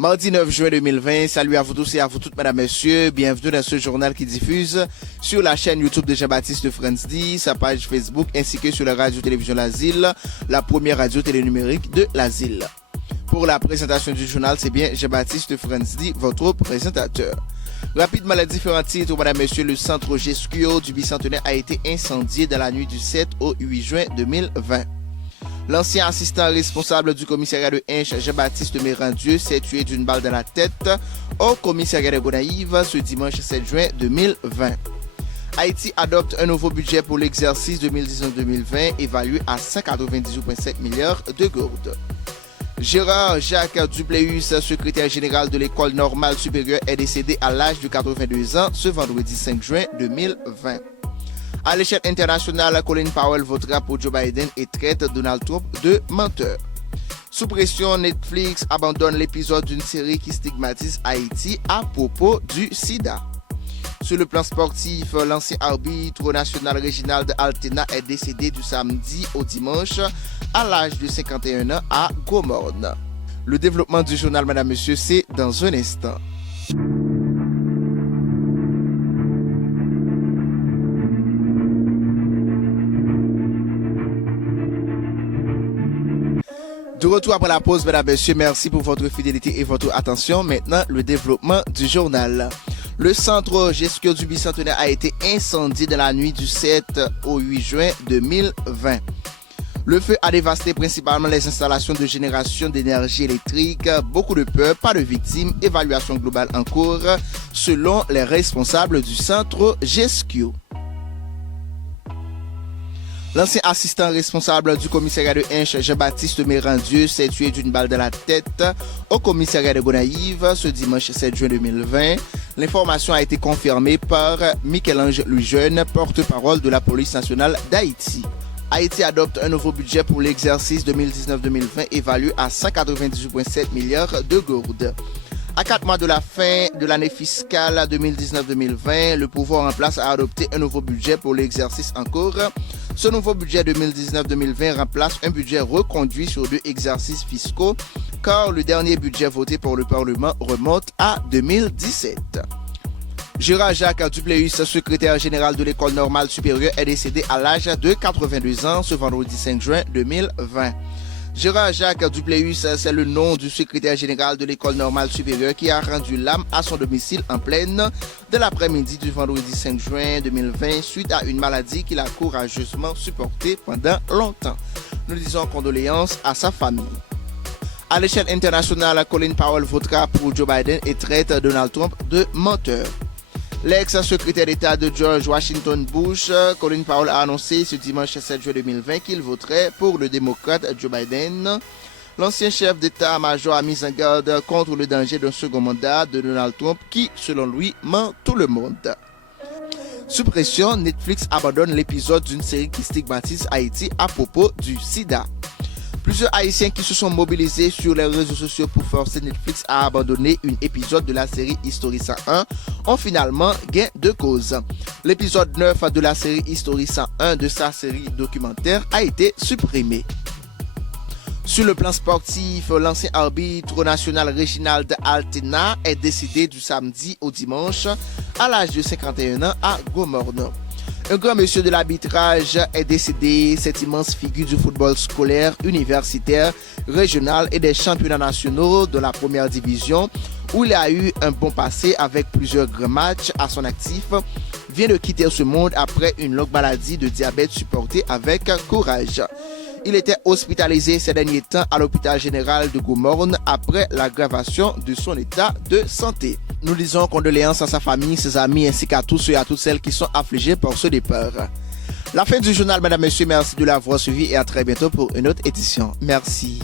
Mardi 9 juin 2020, salut à vous tous et à vous toutes, mesdames, messieurs. Bienvenue dans ce journal qui diffuse sur la chaîne YouTube de Jean-Baptiste Franz-D, sa page Facebook ainsi que sur la radio-télévision L'Asile, la première radio-télé numérique de l'Asile. Pour la présentation du journal, c'est bien Jean-Baptiste Franz-D, votre présentateur. Rapidement, les différents titres, mesdames, messieurs, le centre Gesquio du bicentenaire a été incendié dans la nuit du 7 au 8 juin 2020. L'ancien assistant responsable du commissariat de Hinche, Jean-Baptiste Mérandieu, s'est tué d'une balle dans la tête au commissariat de Gonaïves ce dimanche 7 juin 2020. Haïti adopte un nouveau budget pour l'exercice 2019-2020 évalué à 198,5 milliards de gourdes. Gérard Jacques Dupléus, secrétaire général de l'école normale supérieure, est décédé à l'âge de 82 ans ce vendredi 5 juin 2020. À l'échelle internationale, Colin Powell votera pour Joe Biden et traite Donald Trump de menteur. Sous pression, Netflix abandonne l'épisode d'une série qui stigmatise Haïti à propos du sida. Sur le plan sportif, l'ancien arbitre national Réginald Altena est décédé du samedi au dimanche à l'âge de 51 ans à Gomorne. Le développement du journal, madame, monsieur, c'est dans un instant. De retour après la pause, mesdames, messieurs, merci pour votre fidélité et votre attention. Maintenant, le développement du journal. Le centre Gesquio du bicentenaire a été incendié dans la nuit du 7 au 8 juin 2020. Le feu a dévasté principalement les installations de génération d'énergie électrique. Beaucoup de peur, pas de victimes. Évaluation globale en cours selon les responsables du centre Gesquio. L'ancien assistant responsable du commissariat de Hinche, Jean-Baptiste Mérandieu, s'est tué d'une balle dans la tête au commissariat de Gonaïves ce dimanche 7 juin 2020. L'information a été confirmée par Michel-Ange Louis-Jeune, porte-parole de la police nationale d'Haïti. Haïti adopte un nouveau budget pour l'exercice 2019-2020 évalué à 198,7 milliards de gourdes. À 4 mois de la fin de l'année fiscale 2019-2020, le pouvoir en place a adopté un nouveau budget pour l'exercice en cours. Ce nouveau budget 2019-2020 remplace un budget reconduit sur 2 exercices fiscaux, car le dernier budget voté par le Parlement remonte à 2017. Gérard Jacques Dupléus, secrétaire général de l'école normale supérieure, est décédé à l'âge de 82 ans ce vendredi 5 juin 2020. Gérard Jacques Dupléus, c'est le nom du secrétaire général de l'école normale supérieure qui a rendu l'âme à son domicile en pleine de l'après-midi du vendredi 5 juin 2020 suite à une maladie qu'il a courageusement supportée pendant longtemps. Nous disons condoléances à sa famille. À l'échelle internationale, Colin Powell votera pour Joe Biden et traite Donald Trump de menteur. L'ex-secrétaire d'État de George Washington Bush, Colin Powell, a annoncé ce dimanche 7 juin 2020 qu'il voterait pour le démocrate Joe Biden. L'ancien chef d'État-major a mis en garde contre le danger d'un second mandat de Donald Trump qui, selon lui, ment tout le monde. Sous pression, Netflix abandonne l'épisode d'une série qui stigmatise Haïti à propos du sida. Plusieurs Haïtiens qui se sont mobilisés sur les réseaux sociaux pour forcer Netflix à abandonner un épisode de la série History 101 ont finalement gain de cause. L'épisode 9 de la série History 101 de sa série documentaire a été supprimé. Sur le plan sportif, l'ancien arbitre national Réginald Altena est décédé du samedi au dimanche à l'âge de 51 ans à Gomorne. Un grand monsieur de l'arbitrage est décédé, cette immense figure du football scolaire, universitaire, régional et des championnats nationaux de la première division, où il a eu un bon passé avec plusieurs grands matchs à son actif, vient de quitter ce monde après une longue maladie de diabète supportée avec courage. Il était hospitalisé ces derniers temps à l'hôpital général de Gomorne après l'aggravation de son état de santé. Nous disons condoléances à sa famille, ses amis ainsi qu'à tous ceux et à toutes celles qui sont affligés par ce départ. La fin du journal, mesdames, messieurs, merci de l'avoir suivi et à très bientôt pour une autre édition. Merci.